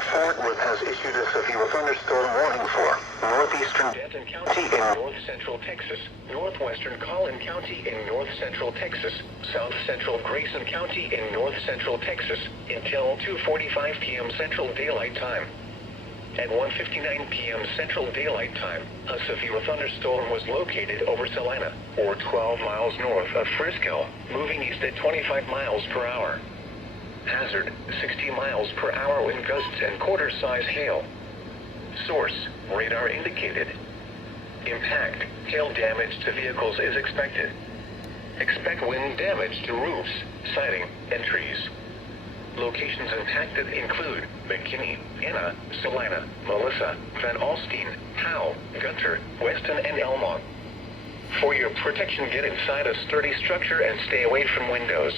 Fort Worth has issued a severe thunderstorm warning for northeastern Denton County in north central Texas, northwestern Collin County in north central Texas, south central Grayson County in north central Texas until 2:45 p.m. Central Daylight Time. At 1:59 p.m. Central Daylight Time, a severe thunderstorm was located over Salina, or 12 miles north of Frisco, moving east at 25 miles per hour. Hazard, 60 miles per hour wind gusts and quarter-size hail. Source, radar indicated. Impact, hail damage to vehicles is expected. Expect wind damage to roofs, siding, and trees. Locations impacted include McKinney, Anna, Salina, Melissa, Van Alstyne, Howe, Gunter, Weston, and Elmont. For your protection, get inside a sturdy structure and stay away from windows.